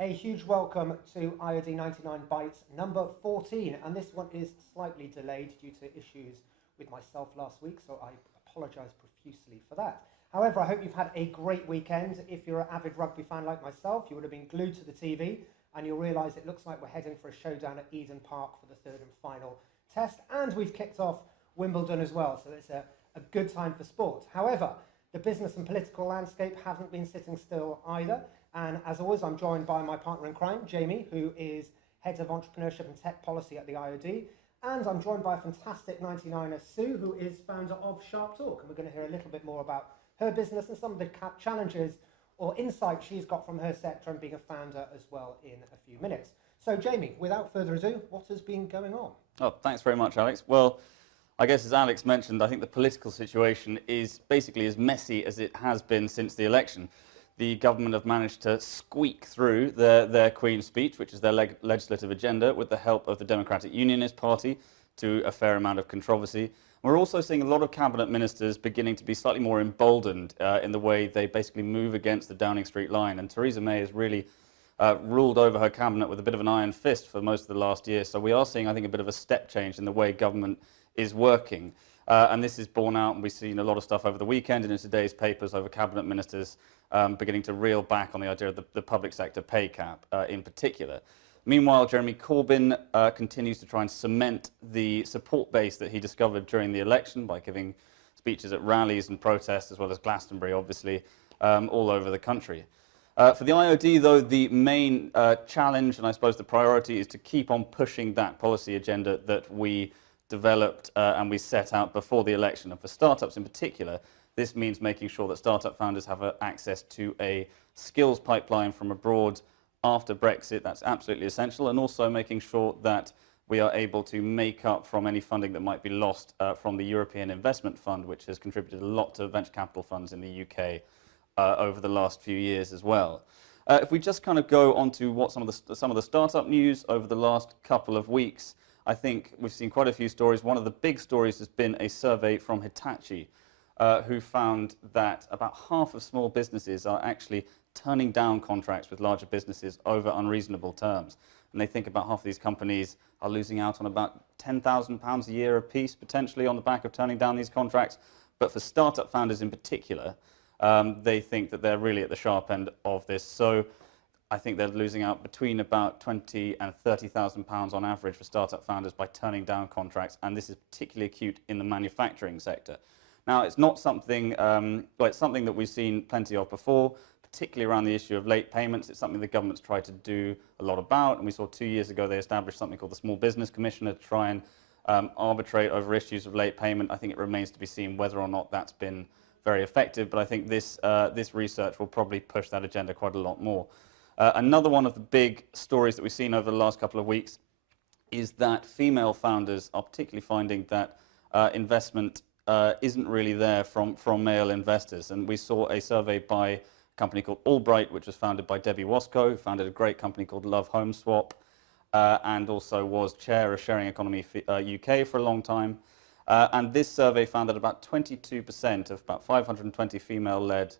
A huge welcome to IoD99Bites number 14, and this one is slightly delayed due to issues with myself last week, so I apologise profusely for that. However, I hope you've had a great weekend. If you're an avid rugby fan like myself, you would have been glued to the TV, and you'll realise it looks like we're heading for a showdown at Eden Park for the third and final test, and we've kicked off Wimbledon as well, so it's a good time for sport. However, the business and political landscape hasn't been sitting still either. And as always, I'm joined by my partner in crime, Jamie, who is Head of Entrepreneurship and Tech Policy at the IoD. And I'm joined by a fantastic 99er, Sue, who is founder of Sharpe Talk. And we're going to hear a little bit more about her business and some of the challenges or insights she's got from her sector and being a founder as well in a few minutes. So, Jamie, without further ado, what has been going on? Oh, thanks very much, Alex. Well, I guess as Alex mentioned, I think the political situation is basically as messy as it has been since the election. The government have managed to squeak through their Queen's speech, which is their legislative agenda, with the help of the Democratic Unionist Party, to a fair amount of controversy. We're also seeing a lot of cabinet ministers beginning to be slightly more emboldened in the way they basically move against the Downing Street line. And Theresa May has really ruled over her cabinet with a bit of an iron fist for most of the last year. So we are seeing, I think, a bit of a step change in the way government is working. And this is borne out, and we've seen a lot of stuff over the weekend and in today's papers over cabinet ministers beginning to reel back on the idea of the public sector pay cap in particular. Meanwhile, Jeremy Corbyn continues to try and cement the support base that he discovered during the election by giving speeches at rallies and protests, as well as Glastonbury, obviously, all over the country. For the IoD, though, the main challenge, and I suppose the priority, is to keep on pushing that policy agenda that we developed and we set out before the election. And for startups in particular, this means making sure that startup founders have access to a skills pipeline from abroad after Brexit. That's absolutely essential. And also making sure that we are able to make up from any funding that might be lost from the European Investment Fund, which has contributed a lot to venture capital funds in the UK over the last few years as well. If we just kind of go on to what some of the startup news over the last couple of weeks, I think we've seen quite a few stories. One of the big stories has been a survey from Hitachi, who found that about half of small businesses are actually turning down contracts with larger businesses over unreasonable terms. And they think about half of these companies are losing out on about £10,000 a year apiece, potentially, on the back of turning down these contracts. But for startup founders in particular, they think that they're really at the sharp end of this. So I think they're losing out between about £20,000 and £30,000 on average for startup founders by turning down contracts, and this is particularly acute in the manufacturing sector. Now, it's not something, it's something that we've seen plenty of before, particularly around the issue of late payments. It's something the government's tried to do a lot about, and we saw 2 years ago they established something called the Small Business Commissioner to try and arbitrate over issues of late payment. I think it remains to be seen whether or not that's been very effective, but I think this research will probably push that agenda quite a lot more. Another one of the big stories that we've seen over the last couple of weeks is that female founders are particularly finding that investment isn't really there from male investors. And we saw a survey by a company called Albright, which was founded by Debbie Wasco, who founded a great company called Love Home Swap, and also was chair of Sharing Economy UK for a long time. And this survey found that about 22% of about 520 female-led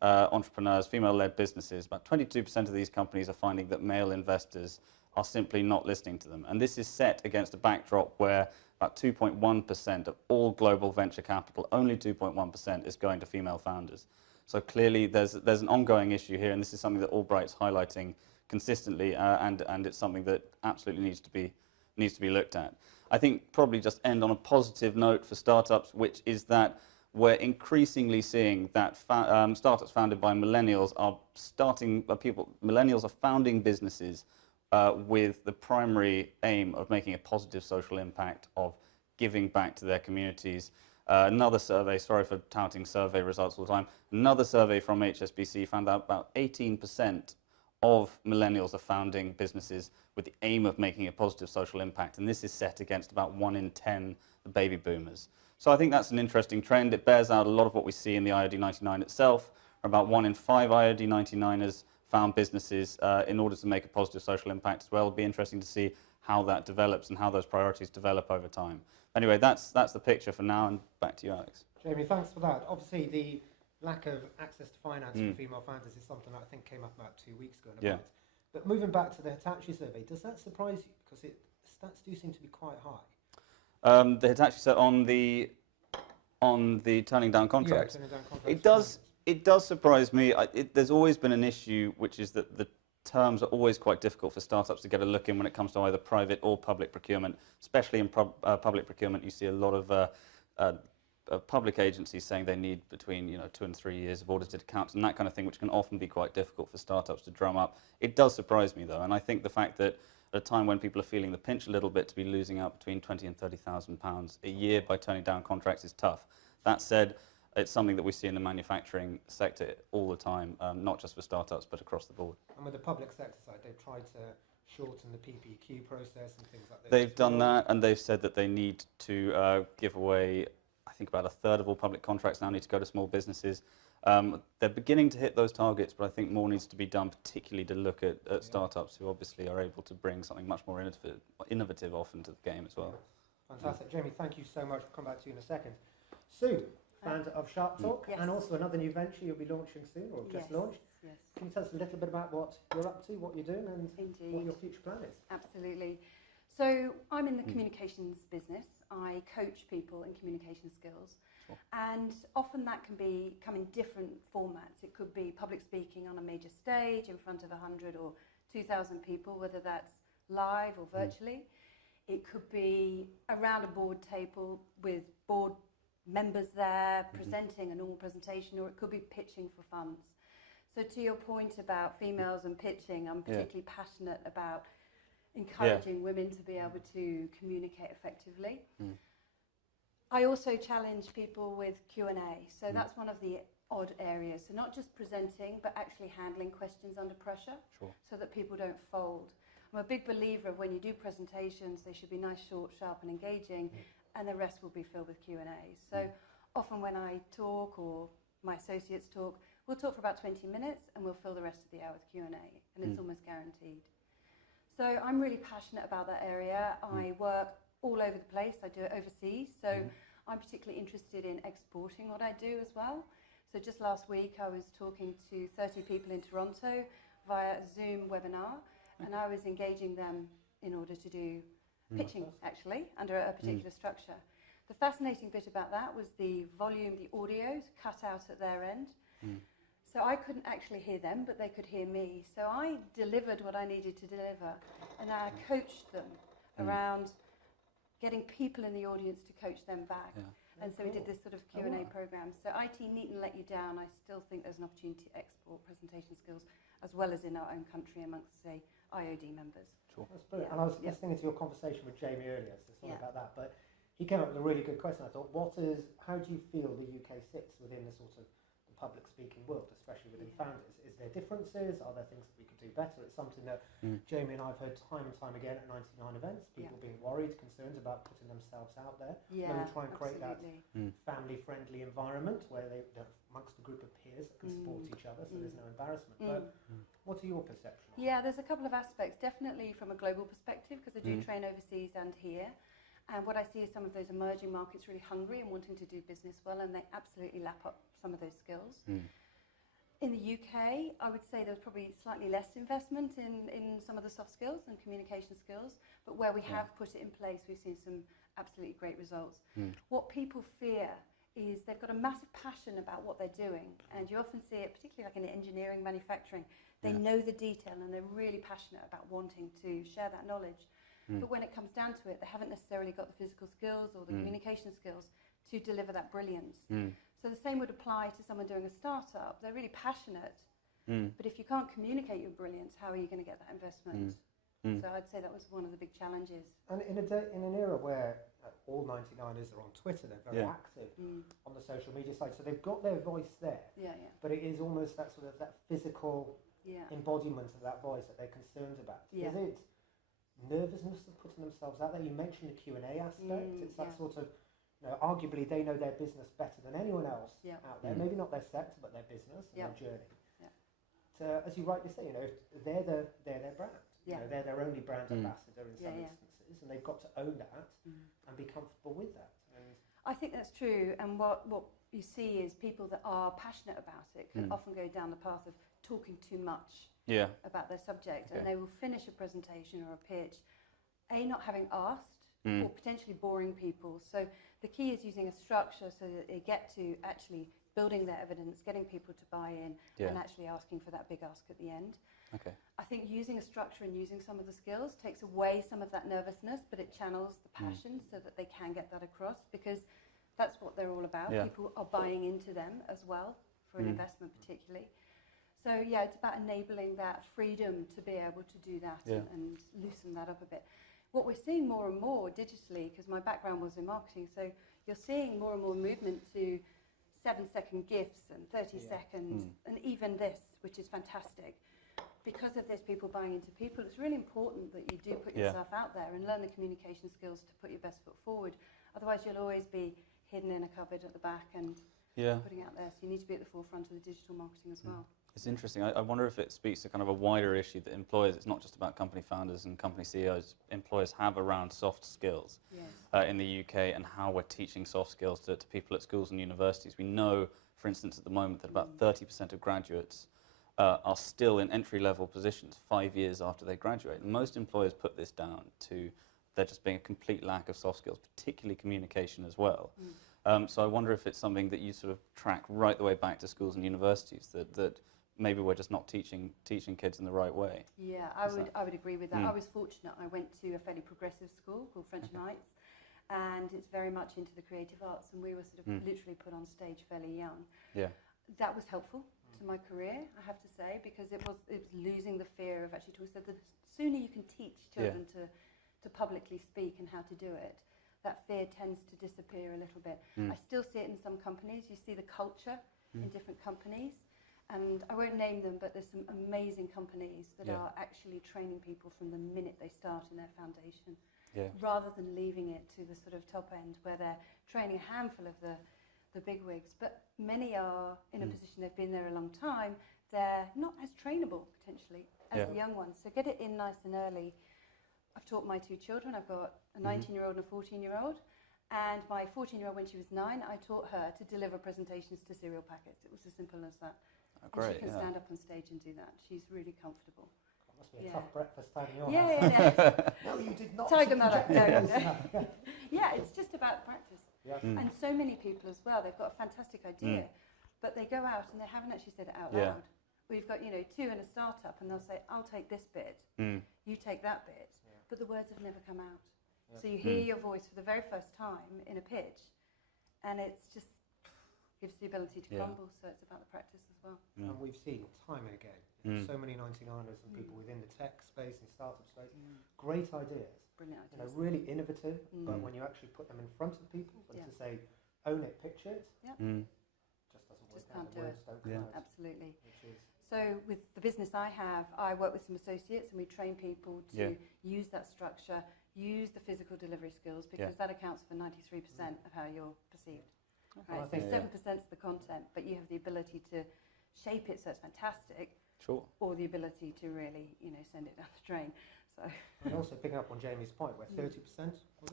entrepreneurs, female-led businesses, about 22% of these companies are finding that male investors are simply not listening to them. And this is set against a backdrop where about 2.1% of all global venture capital, only 2.1%, is going to female founders. So clearly there's an ongoing issue here, and this is something that Albright's highlighting consistently, and it's something that absolutely needs to be looked at. I think probably just end on a positive note for startups, which is that we're increasingly seeing that startups founded by millennials millennials are founding businesses with the primary aim of making a positive social impact, of giving back to their communities. Another survey, sorry for touting survey results all the time, another survey from HSBC found out about 18% of millennials are founding businesses with the aim of making a positive social impact, and this is set against about 1 in 10 the baby boomers. So I think that's an interesting trend. It bears out a lot of what we see in the IoD99 itself. About 1 in 5 IoD99ers found businesses in order to make a positive social impact as well. It'll be interesting to see how that develops and how those priorities develop over time. Anyway, that's the picture for now, and back to you, Alex. Jamie, thanks for that. Obviously, the lack of access to finance for female founders is something that I think came up about 2 weeks ago. Yeah. But moving back to the Hitachi survey, does that surprise you? Because stats do seem to be quite high. The Hitachi set on the turning down contracts. Yeah, turning down contracts. It does surprise me. There's always been an issue, which is that the terms are always quite difficult for startups to get a look in when it comes to either private or public procurement. Especially in public procurement, you see a lot of public agencies saying they need between 2 and 3 years of audited accounts and that kind of thing, which can often be quite difficult for startups to drum up. It does surprise me though, and I think the fact that at a time when people are feeling the pinch a little bit, to be losing out between £20,000 and £30,000 a year by turning down contracts is tough. That said, it's something that we see in the manufacturing sector all the time, not just for startups, but across the board. And with the public sector side, they've tried to shorten the PPQ process and things like this. They've done that, and they've said that they need to give away, I think about a third of all public contracts now need to go to small businesses. They're beginning to hit those targets, but I think more needs to be done, particularly to look at startups who obviously are able to bring something much more innovative often to the game as well. Fantastic. Jamie, thank you so much. We'll come back to you in a second. Sue, founder of Sharpe Talk, Yes. and also another new venture you'll be launching soon, or just launched. Yes. Can you tell us a little bit about what you're up to, what you're doing, and what your future plan is? Absolutely. So I'm in the communications business. I coach people in communication skills. Sure. And often that can come in different formats. It could be public speaking on a major stage in front of 100 or 2,000 people, whether that's live or virtually. It could be around a board table with board members there presenting a normal presentation, or it could be pitching for funds. So to your point about females and pitching, I'm particularly passionate about encouraging women to be able to communicate effectively. I also challenge people with Q&A. So that's one of the odd areas. So not just presenting, but actually handling questions under pressure so that people don't fold. I'm a big believer of when you do presentations, they should be nice, short, sharp and engaging, and the rest will be filled with Q&As. So often when I talk or my associates talk, we'll talk for about 20 minutes and we'll fill the rest of the hour with Q&A, and it's almost guaranteed. So I'm really passionate about that area. I work all over the place. I do it overseas. So I'm particularly interested in exporting what I do as well. So just last week I was talking to 30 people in Toronto via a Zoom webinar, and I was engaging them in order to do pitching, actually, under a particular structure. The fascinating bit about that was the volume, the audio's cut out at their end. So I couldn't actually hear them, but they could hear me. So I delivered what I needed to deliver, and I coached them around getting people in the audience to coach them back. And so we did this sort of Q&A program. So IT needn't let you down. I still think there's an opportunity to export presentation skills as well as in our own country amongst, say, IoD members. That's brilliant. And I was listening to your conversation with Jamie earlier, so sorry about that, but he came up with a really good question. I thought, how do you feel the UK sits within the sort of the public speaking world, especially within founders? Is there differences? Are there things that we could do better? It's something that Jamie and I have heard time and time again at 99 events, people being worried, concerned about putting themselves out there. Yeah, and we try and create that family-friendly environment where they're amongst a group of peers that can support each other, so there's no embarrassment. But what are your perceptions? Yeah, there's a couple of aspects, definitely from a global perspective, because I do train overseas and here. And what I see is some of those emerging markets really hungry and wanting to do business well, and they absolutely lap up some of those skills. In the UK, I would say there's probably slightly less investment in some of the soft skills and communication skills, but where we have put it in place, we've seen some absolutely great results. What people fear is they've got a massive passion about what they're doing, and you often see it, particularly like in engineering, manufacturing, they know the detail and they're really passionate about wanting to share that knowledge. But when it comes down to it, they haven't necessarily got the physical skills or the communication skills to deliver that brilliance. So the same would apply to someone doing a startup. They're really passionate, but if you can't communicate your brilliance, how are you going to get that investment? So I'd say that was one of the big challenges. And in an era where all 99ers are on Twitter, they're very active on the social media side, so they've got their voice there. But it is almost that sort of that physical embodiment of that voice that they're concerned about. Is it nervousness of putting themselves out there? You mentioned the Q&A aspect. It's that sort of, arguably they know their business better than anyone else out there. Maybe not their sector, but their business and their journey. As you rightly say, they're their brand. They're their only brand ambassador in some instances, and they've got to own that and be comfortable with that. And I think that's true, and what you see is people that are passionate about it can often go down the path of talking too much about their subject, and they will finish a presentation or a pitch, not having asked, or potentially boring people. So the key is using a structure so that they get to actually building their evidence, getting people to buy in, and actually asking for that big ask at the end. Okay. I think using a structure and using some of the skills takes away some of that nervousness, but it channels the passion so that they can get that across, because that's what they're all about. People are buying into them as well for an investment particularly. So yeah, it's about enabling that freedom to be able to do that and loosen that up a bit. What we're seeing more and more digitally, because my background was in marketing, so you're seeing more and more movement to 7-second GIFs and 30-second, and even this, which is fantastic. Because of this, people buying into people, it's really important that you do put yourself out there and learn the communication skills to put your best foot forward. Otherwise, you'll always be hidden in a cupboard at the back and putting out there. So you need to be at the forefront of the digital marketing as well. It's interesting. I wonder if it speaks to kind of a wider issue that employers, it's not just about company founders and company CEOs, employers have around soft skills in the UK, and how we're teaching soft skills to people at schools and universities. We know, for instance, at the moment that about 30% of graduates are still in entry-level positions 5 years after they graduate. And most employers put this down to there just being a complete lack of soft skills, particularly communication as well. So I wonder if it's something that you sort of track right the way back to schools and universities, that maybe we're just not teaching kids in the right way. Yeah, I would agree with that. I was fortunate. I went to a fairly progressive school called French Knights, and it's very much into the creative arts, and we were sort of literally put on stage fairly young. Yeah. That was helpful to my career, I have to say, because it was losing the fear of actually talking. So the sooner you can teach children to publicly speak and how to do it, that fear tends to disappear a little bit. I still see it in some companies. You see the culture in different companies. And I won't name them, but there's some amazing companies that are actually training people from the minute they start in their foundation, rather than leaving it to the sort of top end where they're training a handful of the bigwigs. But many are in a position, they've been there a long time, they're not as trainable potentially as the young ones. So get it in nice and early. I've taught my 2 children. I've got a 19-year-old and a 14-year-old. And my 14-year-old, when she was 9, I taught her to deliver presentations to cereal packets. It was as simple as that. Oh, great, and she can stand up on stage and do that. She's really comfortable. That must be a tough breakfast time in your house. No, you did not. Tiger mother. Yeah, it's just about practice. Yeah. And so many people as well, they've got a fantastic idea, but they go out and they haven't actually said it out loud. We've got, 2 in a startup, and they'll say, I'll take this bit, you take that bit, but the words have never come out. So you hear your voice for the very first time in a pitch, and it's just gives the ability to crumble, so it's about the practice as well. And we've seen time and again, so many 99ers and people within the tech space and startup space, great ideas, brilliant ideas, really innovative, but when you actually put them in front of people and to say, own it, picture it, just doesn't work out. Can't do it. Absolutely. Is so with the business I have, I work with some associates, and we train people to use that structure, use the physical delivery skills, because that accounts for 93% of how you're perceived. Right, so 7% is the content, but you have the ability to shape it so it's fantastic, or the ability to really, send it down the drain. So. And also picking up on Jamie's point, where 30%?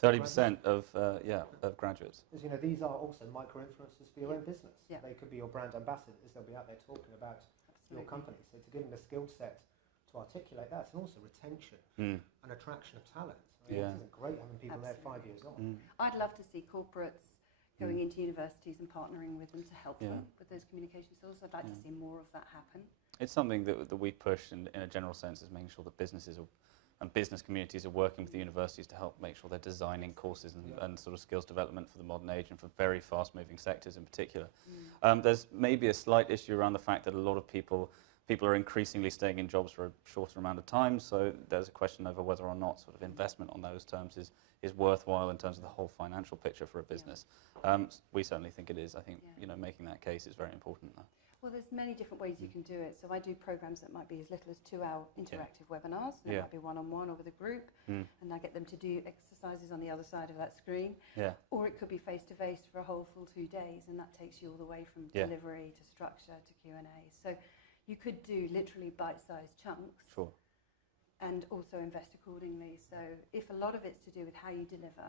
30% of graduates. Because, these are also micro-influencers for your own business. Yeah. They could be your brand ambassadors. They'll be out there talking about your company. So to give them the skill set to articulate that, and also retention and attraction of talent. It isn't great having people there 5 years on. I'd love to see corporates going into universities and partnering with them to help them with those communication skills. I'd like to see more of that happen. It's something that we push in a general sense, is making sure that businesses and business communities are working with the universities to help make sure they're designing courses and sort of skills development for the modern age and for very fast-moving sectors in particular. There's maybe a slight issue around the fact that a lot of people are increasingly staying in jobs for a shorter amount of time, so there's a question over whether or not sort of investment on those terms is worthwhile in terms of the whole financial picture for a business. We certainly think it is. I think making that case is very important. Well, there's many different ways you can do it. So I do programs that might be as little as 2-hour interactive webinars. They might be one-on-one or with a group, and I get them to do exercises on the other side of that screen. Or it could be face-to-face for a whole full 2 days, and that takes you all the way from delivery to structure to Q&A. So you could do literally bite-sized chunks. and also invest accordingly. So if a lot of it's to do with how you deliver,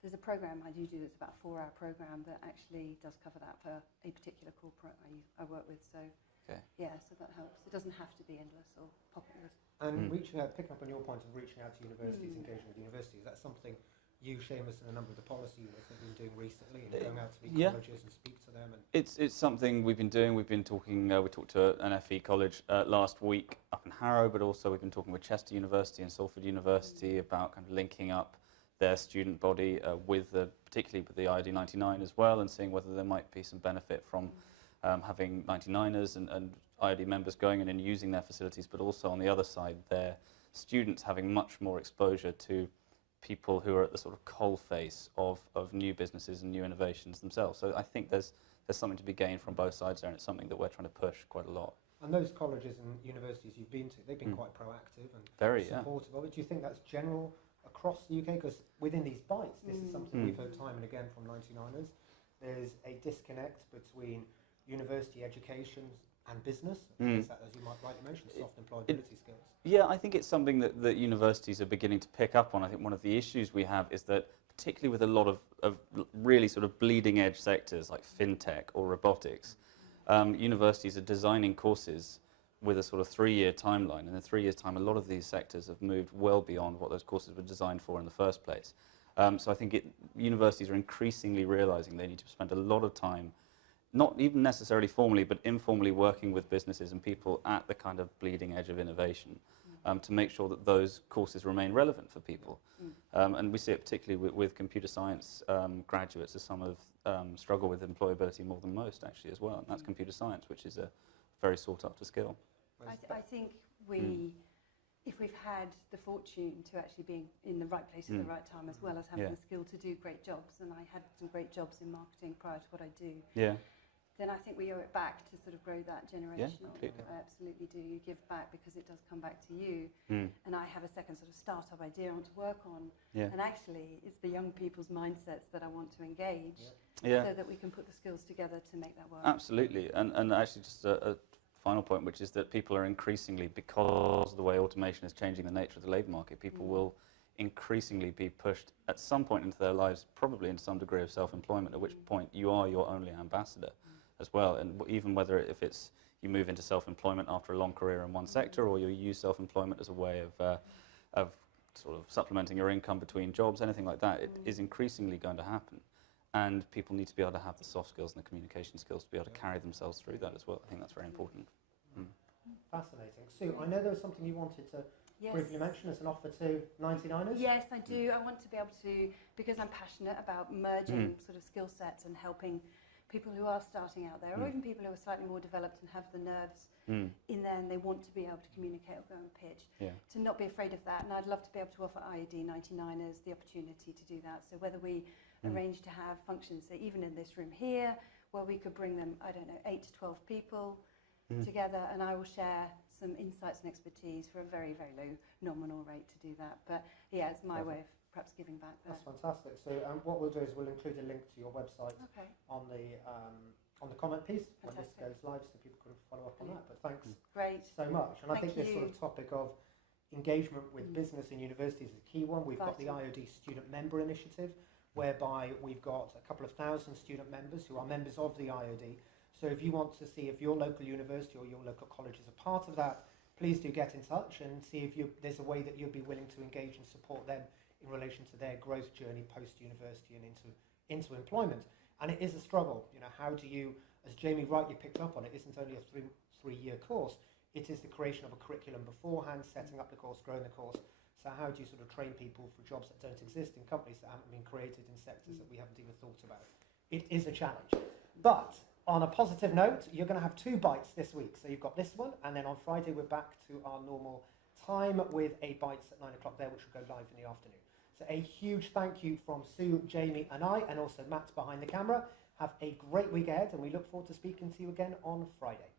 there's a program I do that's about a 4-hour program that actually does cover that for a particular corporate I work with. So yeah, so that helps. It doesn't have to be endless or pointless. And reaching out, picking up on your point of reaching out to universities, engaging with universities, that's something you, Seamus, and a number of the policy units have been doing recently, and going out to the colleges and speak to them. And it's something we've been doing. We've been talking. We talked to an FE college last week up in Harrow, but also we've been talking with Chester University and Salford University about kind of linking up their student body with particularly with the IoD99 as well, and seeing whether there might be some benefit from having 99ers and IoD members going in and using their facilities, but also on the other side, their students having much more exposure to people who are at the sort of coalface of new businesses and new innovations themselves. So I think there's something to be gained from both sides there, and it's something that we're trying to push quite a lot. And those colleges and universities you've been to, they've been quite proactive and very supportive of it. Do you think that's general across the UK? Because within these bites, this is something we've heard time and again from 99ers. There's a disconnect between university education and business. Is that, as you might rightly mention, soft employability skills? Yeah, I think it's something that universities are beginning to pick up on. I think one of the issues we have is that, particularly with a lot of really sort of bleeding edge sectors like fintech or robotics, universities are designing courses with a sort of 3-year timeline. And in 3 years' time, a lot of these sectors have moved well beyond what those courses were designed for in the first place. So I think universities are increasingly realizing they need to spend a lot of time, not even necessarily formally, but informally working with businesses and people at the kind of bleeding edge of innovation to make sure that those courses remain relevant for people. And we see it particularly with computer science graduates, as some have struggle with employability more than most, actually, as well. And that's computer science, which is a very sought-after skill. I think if we've had the fortune to actually be in the right place at the right time, as well as having the skill to do great jobs, and I had some great jobs in marketing prior to what I do, then I think we owe it back to sort of grow that generational. I absolutely do. You give back because it does come back to you. And I have a second sort of startup idea I want to work on. And actually, it's the young people's mindsets that I want to engage so that we can put the skills together to make that work. Absolutely. And actually, just a final point, which is that people are increasingly, because of the way automation is changing the nature of the labour market, people will increasingly be pushed at some point into their lives, probably in some degree of self-employment, at which point you are your only ambassador as well. And even whether if it's you move into self-employment after a long career in one sector, or you use self-employment as a way of sort of supplementing your income between jobs, anything like that, it is increasingly going to happen. And people need to be able to have the soft skills and the communication skills to be able to carry themselves through that as well. I think that's very important. Fascinating. Sue, I know there was something you wanted to briefly mention as an offer to 99ers. Yes, I do. I want to be able to, because I'm passionate about merging sort of skill sets and helping people who are starting out there, or even people who are slightly more developed and have the nerves in there and they want to be able to communicate or go and pitch, to not be afraid of that. And I'd love to be able to offer IoD99ers the opportunity to do that. So whether we arrange to have functions, say, even in this room here, where we could bring them, I don't know, 8 to 12 people together, and I will share some insights and expertise for a very, very low nominal rate to do that. But yeah, it's my way of perhaps giving back there. That's fantastic. So what we'll do is we'll include a link to your website on the comment piece when this goes live, so people can follow up on that. But thanks so much. And I think this sort of topic of engagement with business and universities is a key one. We've got the IoD Student Member Initiative, whereby we've got a couple of thousand student members who are members of the IoD. So if you want to see if your local university or your local college is a part of that, please do get in touch and see if there's a way that you'd be willing to engage and support them in relation to their growth journey post-university and into employment. And it is a struggle. You know, how do you, as Jamie rightly picked up on, it isn't only a three-year course, it is the creation of a curriculum beforehand, setting up the course, growing the course. So how do you sort of train people for jobs that don't exist in companies that haven't been created in sectors that we haven't even thought about? It is a challenge. But on a positive note, you're going to have 2 bites this week. So you've got this one, and then on Friday we're back to our normal time with a bites at 9 o'clock there, which will go live in the afternoon. So a huge thank you from Sue, Jamie and I, and also Matt behind the camera. Have a great week ahead, and we look forward to speaking to you again on Friday.